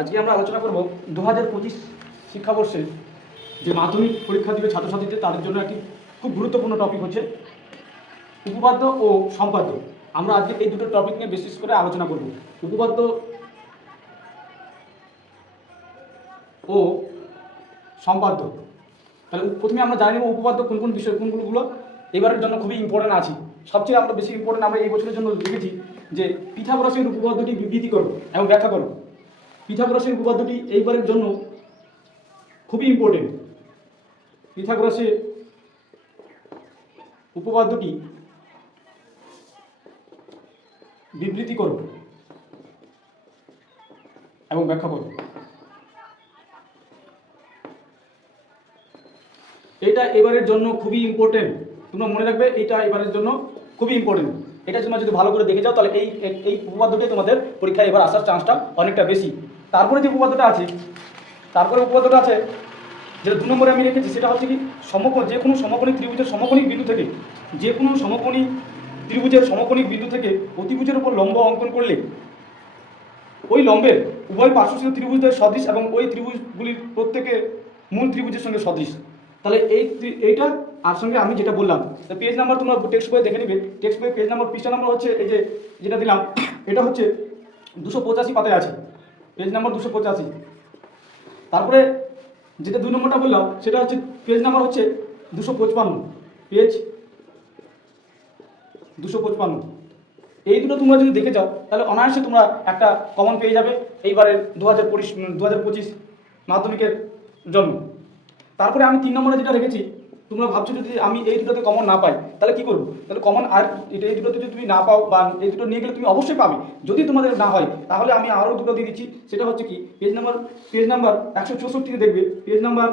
আজকে আমরা আলোচনা করব 2025 শিক্ষাবর্ষে যে মাধ্যমিক পরীক্ষা দিবে ছাত্রছাত্রীদের তাদের জন্য একটি খুব গুরুত্বপূর্ণ টপিক হচ্ছে উপপাদ্য ও সম্পাদ্য। আমরা আজকে এই দুটো টপিক নিয়ে বিশেষ করে আলোচনা করব, উপপাদ্য ও সম্পাদ্য। তাহলে প্রথমে আমরা জানি নেব উপপাদ্য কোন কোন বিষয় কোনগুলো এবারের জন্য খুবই ইম্পর্টেন্ট আছে। সবচেয়ে আমরা বেশি ইম্পর্টেন্ট আমরা এই বছরের জন্য লিখেছি যে পিথাগোরাসের উপপাদ্যটি বিবৃতি করো এবং ব্যাখ্যা করো। পিথাগোরাসের উপপাদ্যটি এইবারের জন্য খুবই ইম্পর্টেন্ট। পিথাগোরাসের উপপাদ্যটি বিবৃতি করো এবং ব্যাখ্যা করো। এটা এবারের জন্য খুবই ইম্পর্টেন্ট, তোমরা মনে রাখবে এটা এবারের জন্য খুবই ইম্পর্টেন্ট। এটা তোমরা যদি ভালো করে দেখে যাও তাহলে এই উপপাদ্যটাই তোমাদের পরীক্ষায় এবার আসার চান্সটা অনেকটা বেশি। তারপরে যে উপপাদ্যটা আছে যেটা 2 নম্বরে আমি রেখেছি, সেটা হচ্ছে কি যে কোনো সমকোণী ত্রিভুজের সমকোণী বিন্দু থেকে অতিভুজের উপর লম্ব অঙ্কন করলে ওই লম্বের উভয় পার্শ্বস্থিত ত্রিভুজের সদৃশ এবং ওই ত্রিভুজগুলির প্রত্যেকে মূল ত্রিভুজের সঙ্গে সদৃশ। তাহলে এইটা আর সঙ্গে আমি যেটা বললাম, পেজ নাম্বার তোমরা টেক্সট বইয়ে দেখে নিবে। টেক্সট বইয়ে পেজ নাম্বার পৃষ্ঠা নাম্বার হচ্ছে এই যে যেটা দিলাম, এটা হচ্ছে 285 পাতায় আছে, পেজ নাম্বার 285। তারপরে যেটা 2 নম্বরটা বললাম সেটা হচ্ছে পেজ নাম্বার হচ্ছে 255, পেজ 255। এই দুটো তোমরা যদি দেখে যাও তাহলে অনায়াসে তোমরা একটা কমন পেয়ে যাবে এইবারের 2025 মাধ্যমিকের জন্য। তারপরে আমি 3 নম্বরে যেটা রেখেছি, তোমরা ভাবছো যদি আমি এই দুটোতে কমন না পাই তাহলে কি করবো, তাহলে কমন আর এই দুটোতে যদি তুমি না পাও বা এই দুটো নিয়ে গেলে তুমি অবশ্যই পাবে। যদি তোমাদের না হয় তাহলে আমি আরও দুটো দিয়ে দিচ্ছি, সেটা হচ্ছে কি পেজ নাম্বার 164 দেখবে, পেজ নাম্বার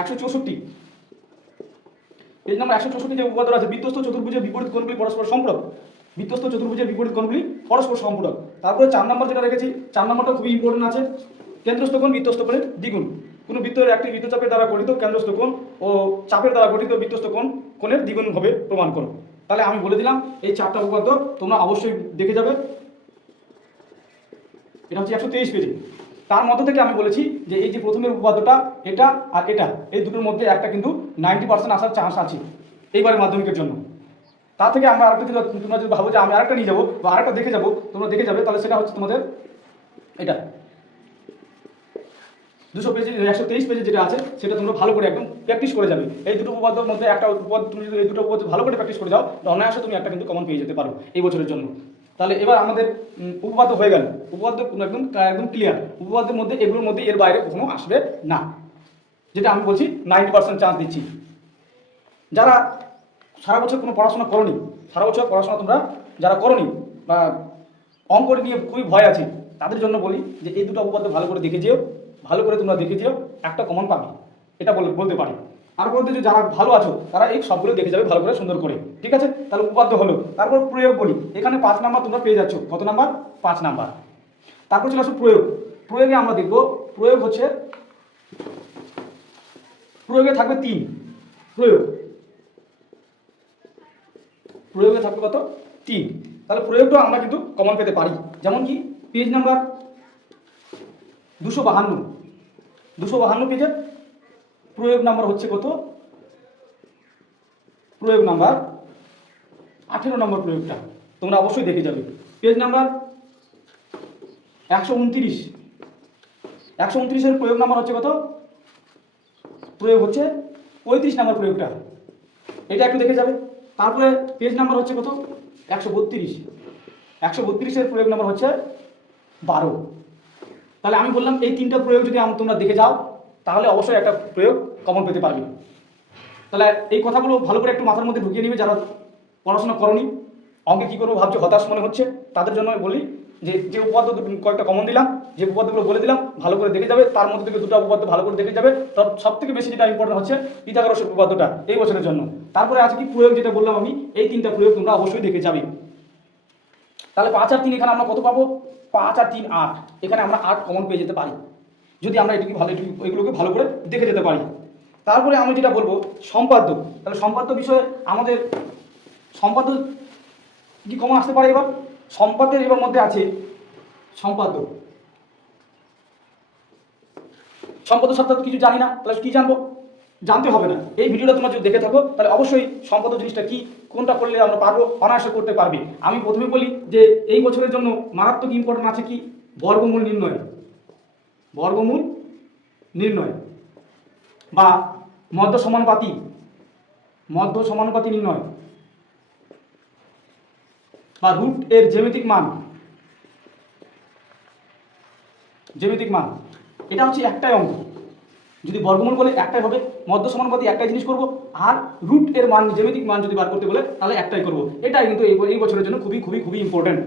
164। পেজ নাম্বার 164 যে উপপাদ্য আছে, বিধ্বস্ত চতুর্ভুজের বিপরীত কোণগুলি পরস্পর সম্পূরক। বিধ্বস্ত চতুর্ভুজের বিপরীত কোণগুলি পরস্পর সম্পূরক। তারপরে 4 নম্বর যেটা রেখেছি, 4 নম্বরটা খুবই ইম্পর্টেন্ট আছে, কেন্দ্রস্থ কোণ বৃত্তস্থ কোণের দ্বিগুণ। কোনো বৃত্তের একটি বৃত্তচাপের দ্বারা গঠিত কেন্দ্রস্থ কোণ ও চাপের দ্বারা গঠিত বৃত্তস্থ কোণের দ্বিগুণ হবে প্রমাণ করো। তাহলে আমি বলে দিলাম এই 4টা উপপাদ্য তোমরা অবশ্যই দেখে যাবে। এটা হচ্ছে 123 পেজে। তার মধ্য থেকে আমি বলেছি যে এই যে প্রথমের উপপাদ্যটা, এটা আর এটা, এই দুটোর মধ্যে একটা কিন্তু 90% আসার চান্স আছে এইবারের মাধ্যমিকের জন্য। তার থেকে আমরা আরেকটা তোমরা যদি ভাবো যে আমি আরেকটা নিয়ে যাবো বা আরেকটা দেখে যাবো, তোমরা দেখে যাবে, তাহলে সেটা হচ্ছে তোমাদের এটা 123 পেজে যেটা আছে সেটা তোমরা ভালো করে একদম প্র্যাকটিস করে যাবে। এই দুটো উপপাদ্যের মধ্যে একটা উপপাদ্য তুমি যদি এই দুটো উপপাদ্য ভালো করে প্র্যাকটিস করে যাও অনায়াসে তুমি একটা কিন্তু কমন পেয়ে যেতে পারো এই বছরের জন্য। তাহলে এবার আমাদের উপপাদ্য হয়ে গেল, উপপাদ্য একদম ক্লিয়ার। উপপাদ্যের মধ্যে এগুলোর মধ্যে এর বাইরে কখনো আসবে না, যেটা আমি বলছি 90% চান্স দিচ্ছি। যারা সারা বছর কোনো পড়াশোনা করোনি, সারা বছর পড়াশোনা তোমরা যারা করোনি বা অঙ্ক নিয়ে খুবই ভয় আছে, তাদের জন্য বলি যে এই দুটো উপপাদ্য ভালো করে দেখে যেও, ভালো করে তোমরা দেখে যেও, একটা কমন পাবে, এটা বলতে পারি। আর বলতে যে যারা ভালো আছো তারা এই সবগুলো দেখে যাবে ভালো করে সুন্দর করে, ঠিক আছে? তাহলে উপপাদ্য হলো। তারপর প্রয়োগ বলি, এখানে 5 নাম্বার তোমরা পেয়ে যাচ্ছ। কত নাম্বার? 5 নাম্বার। তারপর চলে আসো প্রয়োগ। প্রয়োগে আমরা দেখব, প্রয়োগ হচ্ছে, প্রয়োগে থাকবে 3 প্রয়োগে থাকবে কত? 3। তাহলে প্রয়োগটা আমরা কিন্তু কমন পেতে পারি। যেমন কি পেজ নাম্বার 252 পেজের প্রয়োগ নাম্বার হচ্ছে কত? প্রয়োগ নাম্বার 18 নম্বর প্রয়োগটা তোমরা অবশ্যই দেখে যাবে। পেজ নাম্বার 129 প্রয়োগ নাম্বার হচ্ছে কত? প্রয়োগ হচ্ছে 35 নম্বর প্রয়োগটা, এটা একটু দেখে যাবে। তারপরে পেজ নাম্বার হচ্ছে কত? 132 প্রয়োগ নাম্বার হচ্ছে 12। তাহলে আমি বললাম এই 3টা প্রয়োগ যদি তোমরা দেখে যাও তাহলে অবশ্যই একটা প্রয়োগ কমন পেতে পারবে। তাহলে এই কথাগুলো ভালো করে একটু মাথার মধ্যে ঢুকিয়ে নিবে। যারা পড়াশোনা করোনি, অঙ্কে কী করবো ভাবছো, হতাশ মনে হচ্ছে, তাদের জন্য বলি যে উপপাদ্য কয়েকটা কমন দিলাম, যে উপপাদ্যগুলো বলে দিলাম ভালো করে দেখে যাবে। তার মধ্যে থেকে 2টা উপপাদ্য ভালো করে দেখে যাবে। তার সবথেকে বেশি যেটা ইম্পর্টেন্ট হচ্ছে পিথাগোরাসের উপপাদ্যটা এই বছরের জন্য। তারপরে আছে কি প্রয়োগ, যেটা বললাম আমি, এই 3টা প্রয়োগ তোমরা অবশ্যই দেখে যাবে। তাহলে 5 আর 3 এখানে আমরা কত পাবো? 5 আর 3 8। এখানে আমরা 8 কমন পেয়ে যেতে পারি যদি আমরা এগুলোকে ভালো করে দেখে যেতে পারি। তারপরে আমি যেটা বলবো সম্পাদ্য। তাহলে সম্পাদ্য বিষয়ে আমাদের সম্পাদ্য কি কমন আসতে পারে? এবার সম্পাদ্যের এবার মধ্যে আছে সম্পাদ্য। সম্পদ সত্তা তো কিছু জানি না, তাহলে কি জানবো? জানতে হবে না। এই ভিডিওটা তোমরা যদি দেখে থাকো তাহলে অবশ্যই সম্পদ জিনিসটা কি, কোনটা করলে আমরা পারবো, অনায়াসে করতে পারবে। আমি প্রথমে বলি যে এই বছরের জন্য মারাত্মক ইম্পর্টেন্ট আছে কি, বর্গমূল নির্ণয়। বর্গমূল নির্ণয় বা মধ্য সমানুপাতি, মধ্য সমানুপাতি নির্ণয় বা রুট এর জ্যামিতিক মান। জ্যামিতিক মান এটা হচ্ছে একটাই অঙ্ক। যদি বর্গমূল বলে একটাই হবে, মধ্য সমানুপাতি একটাই জিনিস করব, আর রুট এর মান জ্যামিতিক মান যদি বার করতে বলে তাহলে একটাই করব। এটাই কিন্তু এই বছরের জন্য খুবই খুবই খুবই ইম্পর্টেন্ট।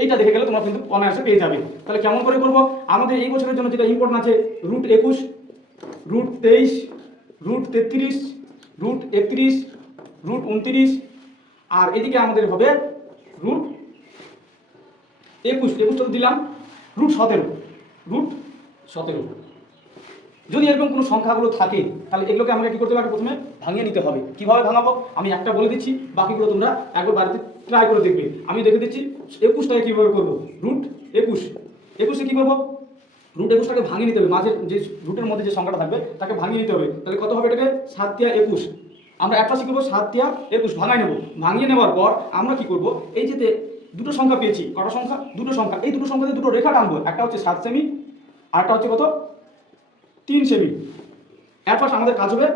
এইটা দেখে গেলে তোমরা কিন্তু অনায়াসে পেয়ে যাবে। তাহলে কেমন করে করব? আমাদের এই বছরের জন্য যেটা ইম্পর্টেন্ট আছে, route 21, route 23, route 33, route 31, route 29, আর এদিকে আমাদের হবে রুট 21টা দিলাম, রুট 17, রুট 17। যদি এরকম কোনো সংখ্যাগুলো থাকে তাহলে এগুলোকে আমাকে কী করতে হবে? প্রথমে ভাঙিয়ে নিতে হবে। কীভাবে ভাঙাবো আমি একটা বলে দিচ্ছি, বাকিগুলো তোমরা একবার বাড়িতে ট্রাই করে দেখবে। আমি দেখে দিচ্ছি 21টাকে কীভাবে করবো। রুট 21 কী করবো? রুট 21টাকে ভাঙিয়ে নিতে হবে, মাঝে যে রুটের মধ্যে যে সংখ্যাটা থাকবে তাকে ভাঙিয়ে নিতে হবে। তাহলে কত হবে? এটাকে 7 × 21। আমরা একটা কী করবো? 7 × 21 ভাঙাই নেবো। ভাঙিয়ে নেওয়ার পর আমরা কি করব? এই যে দুটো সংখ্যা পেয়েছি, কটা সংখ্যা? দুটো সংখ্যা। এই দুটো সংখ্যাতে দুটো রেখা টানবো, একটা হচ্ছে 7 সেমি আর একটা হচ্ছে কত? 3 সেমি। এরপর আমাদের কাজ হবে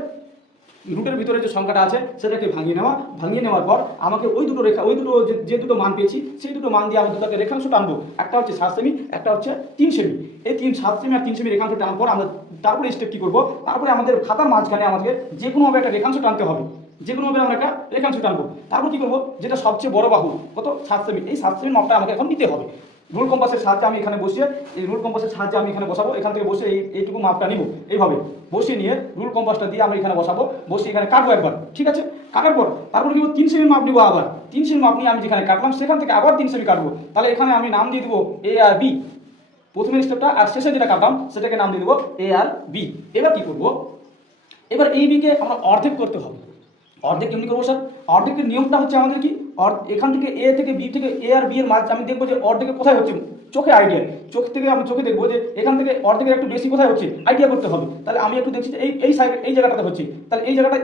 রুটের ভিতরে যে সংখ্যাটা আছে সেটাকে ভাঙিয়ে নেওয়া। ভাঙিয়ে নেওয়ার পর আমাকে ওই দুটো রেখা, ওই দুটো যে দুটো মান পেয়েছি সেই দুটো মান দিয়ে আমি দুটোকে রেখাংশ টানবো। একটা হচ্ছে 7 সেমি, একটা হচ্ছে 3 সেমি। এই 7 সেমি আর 3 সেমি রেখাংশ টানার পর আমরা তারপরে স্টেপ কী করবো? তারপরে আমাদের খাতার মাঝখানে আমাদের যে কোনোভাবে একটা রেখাংশ টানতে হবে। যে কোনোভাবে আমরা একটা রেখাংশ টানবো। তারপর কী করবো? যেটা সবচেয়ে বড় বাহু, কত? 7 সেমি। এই 7 সেমির মাপটা আমাকে এখন নিতে হবে। রুল কম্পাসের সাহায্যে আমি এখানে বসিয়ে, এই রুল কম্পাসের সাহায্যে আমি এখানে বসাবো। এখান থেকে বসে এইটুকু মাপটা নিব, এইভাবে বসিয়ে নিয়ে রুল কম্পাসটা দিয়ে আমি এখানে বসাবো। বসিয়ে এখানে কাটবো একবার, ঠিক আছে? কাটার পর তারপর কি 3 সেমির মাপ নিবো। আবার 3 সেমির মাপ নিয়ে আমি যেখানে কাটলাম সেখান থেকে আবার 3 সেমি কাটবো। তাহলে এখানে আমি নাম দিয়ে দেবো এ আর বি, প্রথমের স্টেপটা, আর শেষে যেটা কাটলাম সেটাকে নাম দিয়ে দেবো এ আর বি। এবার কি করবো? এবার এই বিকে আমরা অর্ধেক করতে হবে। অর্ধেক কেমনি করবো স্যার? অর্ধেকের নিয়মটা হচ্ছে আমাদের কি, এখান থেকে এ থেকে বি থেকে এ আর বি এর মাঝ আমি দেখবো যে অর্ধেকে কোথায় হচ্ছে, চোখে আইডিয়া। চোখ থেকে আমি চোখে দেখবো যে এখান থেকে অর্ধেকের একটু বেশি কোথায় হচ্ছে, আইডিয়া করতে হবে। তাহলে আমি একটু দেখছি যে এই সাইড, এই জায়গাটাতে হচ্ছে। তাহলে এই জায়গাটা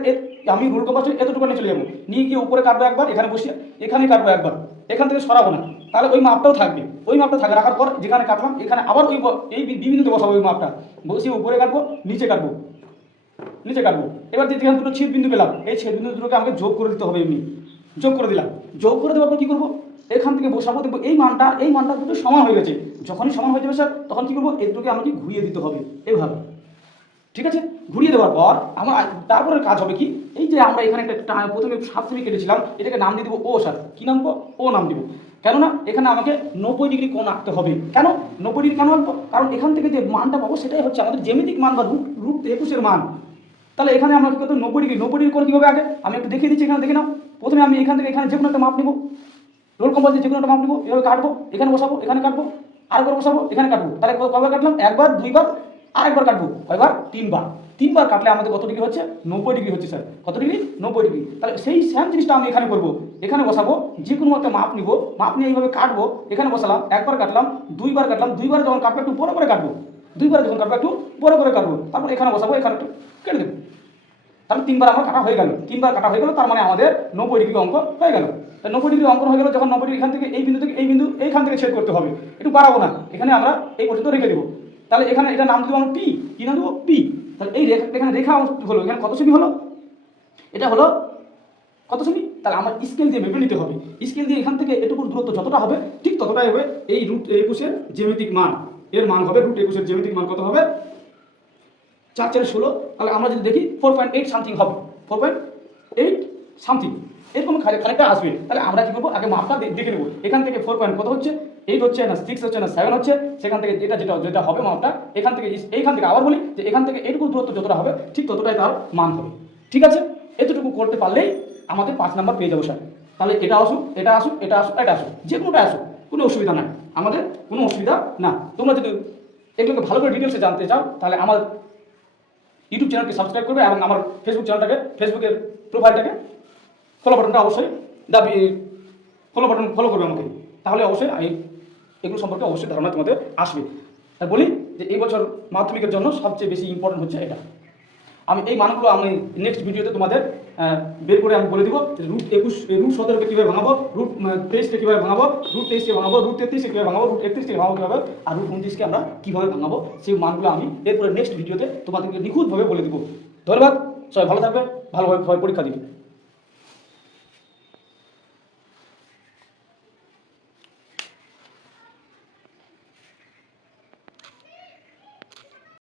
আমি রুল কম্পাসে এতটুকু নিয়ে চলে যাবো, নিয়ে গিয়ে উপরে কাটবো একবার, এখানে বসিয়ে এখানে কাটবো একবার, এখান থেকে সরাবো না। তাহলে ওই মাপটাও থাকবে। ওই মাপটা থাকে, রাখার পর যেখানে কাটলাম এখানে আবার এই বিন্দুতে বসাবো। ওই মাপটা বসিয়ে উপরে কাটবো, নিচে কাটবো, নিচে কাটবো। এবার যেখানে দুটো ছেদ বিন্দু পেলাম, এই ছেদ বিন্দু দুটোকে আমাকে যোগ করে দিতে হবে। এমনি যোগ করে দিলাম। যোগ করে দেওয়ার পর কী করবো? এখান থেকে বসাবো, দেখবো এই মানটা দুটো সমান হয়ে গেছে। যখনই সমান হয়ে যাবে স্যার তখন কী করবো? এই দুটোকে আমাকে ঘুরিয়ে দিতে হবে এইভাবে, ঠিক আছে? ঘুরিয়ে দেওয়ার পর আমার তারপরে কাজ হবে কি, এই যে আমরা এখানে একটা প্রথমে 7 সেমি কেটেছিলাম, এটাকে নাম দিয়ে দেবো ও। স্যার কী নাম দেবো? ও নাম দিব। কেননা এখানে আমাকে 90 ডিগ্রি কোণ আঁকতে হবে। কেন 90 ডিগ্রি কেন আঁকবো? কারণ এখান থেকে যে মানটা পাবো সেটাই হচ্ছে আমাদের জ্যামিতিক মান বা রুট 21-এর মান। তাহলে এখানে আমরা কী করতে? 90 ডিগ্রি। 90 ডিগ্রি কোণ কীভাবে আগে আমি একটু দেখিয়ে দিচ্ছি। এখানে দেখে নাও। প্রথমে আমি এখান থেকে এখানে যে কোনো একটা মাপ নেবো, রোল কম্পাস দিয়ে যে কোনো একটা মাপ নেবো, এভাবে কাটবো, এখানে বসাবো, এখানে কাটবো, আরেকবার বসাবো, এখানে কাটবো। তাহলে কয়বার কাটলাম? একবার, দুইবার, আরেকবার কাটবো। কয়বার? 3বার। 3বার কাটলে আমাদের কত ডিগ্রি হচ্ছে? 90 ডিগ্রি হচ্ছে স্যার। কত ডিগ্রি? 90 ডিগ্রি। তাহলে সেই সেম জিনিসটা আমি এখানে করবো। এখানে বসাবো, যে কোনো একটা মাপ নিব, মাপ নিয়ে এইভাবে কাটবো। এখানে বসালাম, একবার কাটলাম, দুইবার কাটলাম, দুইবার যখন কাটবো একটু বড় করে কাটবো, দুইবার যখন কাটবো একটু বড় করে কাটবো। তারপর এখানে বসাবো, এখানে একটু কেটে দেবো। তাহলে 3বার আমার কাটা হয়ে গেল। 3বার কাটা হয়ে গেল, তার মানে আমাদের 90 ডিগ্রি অঙ্ক হয়ে গেল। 90 ডিগ্রি অঙ্কন হয়ে গেল। যখন 90 ডিগ্রি এখান থেকে এই বিন্দু থেকে এই বিন্দু এইখান থেকে ছেদ করতে হবে, একটু বাড়াবো না, এখানে আমরা এই পর্যন্ত রেখে দেবো। তাহলে এখানে এটা নাম দেবো আমরা পি। কী নাম দেবো? পি। তাহলে এই রেখা, এখানে রেখা হলো, এখানে কত সেমি হলো? এটা হলো কত সেমি? তাহলে আমার স্কেল দিয়ে মেপে নিতে হবে। স্কেল দিয়ে এখান থেকে এটুকু দূরত্ব যতটা হবে ঠিক ততটাই হবে এই রুট 21-এর জ্যামিতিক মান। এর মান হবে রুট 21-এর জ্যামিতিক মান কত হবে? 4 4 16। তাহলে আমরা যদি দেখি 4.8 সামথিং হবে, 4.8 সামথিং এরকম খানিকটা আসবে। তাহলে আমরা কী করবো? আগে মাপটা দেখে নেবো। এখান থেকে 4 কত হচ্ছে? 8 হচ্ছে না 6 হচ্ছে না 7 হচ্ছে? সেখান থেকে যেটা হবে মাপটা, এখান থেকে আবার বলি যে এখান থেকে এটুকু দূরত্ব যতটা হবে ঠিক ততটাই তার মান হবে। ঠিক আছে? এতটুকু করতে পারলেই আমাদের 5 নাম্বার পেয়ে যাবো স্যার। তাহলে এটা আসুক, এটা আসুক, এটা আসুক, এটা আসুক, যে কোনোটা আসুক, কোনো অসুবিধা নাই, আমাদের কোনো অসুবিধা না। তোমরা যদি এগুলোকে ভালো করে ডিটেলসে জানতে চাও তাহলে আমার ইউটিউব চ্যানেলকে সাবস্ক্রাইব করবে এবং আমার ফেসবুক চ্যানেলটাকে, ফেসবুকের প্রোফাইলটাকে ফলো বাটনটা অবশ্যই দাবি, ফলো করবে আমাকে। তাহলে অবশ্যই এগুলো সম্পর্কে অবশ্যই ধারণা তোমাদের আসবে। তাই বলি যে এই বছর মাধ্যমিকের জন্য সবচেয়ে বেশি ইম্পর্টেন্ট হচ্ছে এটা। আমি এই মানগুলো আমি নেক্সট ভিডিওতে তোমাদের বের করে আমি বলে দিব যে √11কে কীভাবে ভাঙাবো, √23কে কীভাবে ভাঙাবো, √23কে ভাঙাবো, √33কে কীভাবে ভাঙাবো, √31কে ভাঙাবো কীভাবে, আর √29কে আমরা কীভাবে ভাঙাবো, সেই মানগুলো আমি এরপরে নেক্সট ভিডিওতে তোমাদেরকে নিখুঁতভাবে বলে দিব। ধন্যবাদ, সবাই ভালো থাকবে, ভালোভাবে সবাই পরীক্ষা দিবে।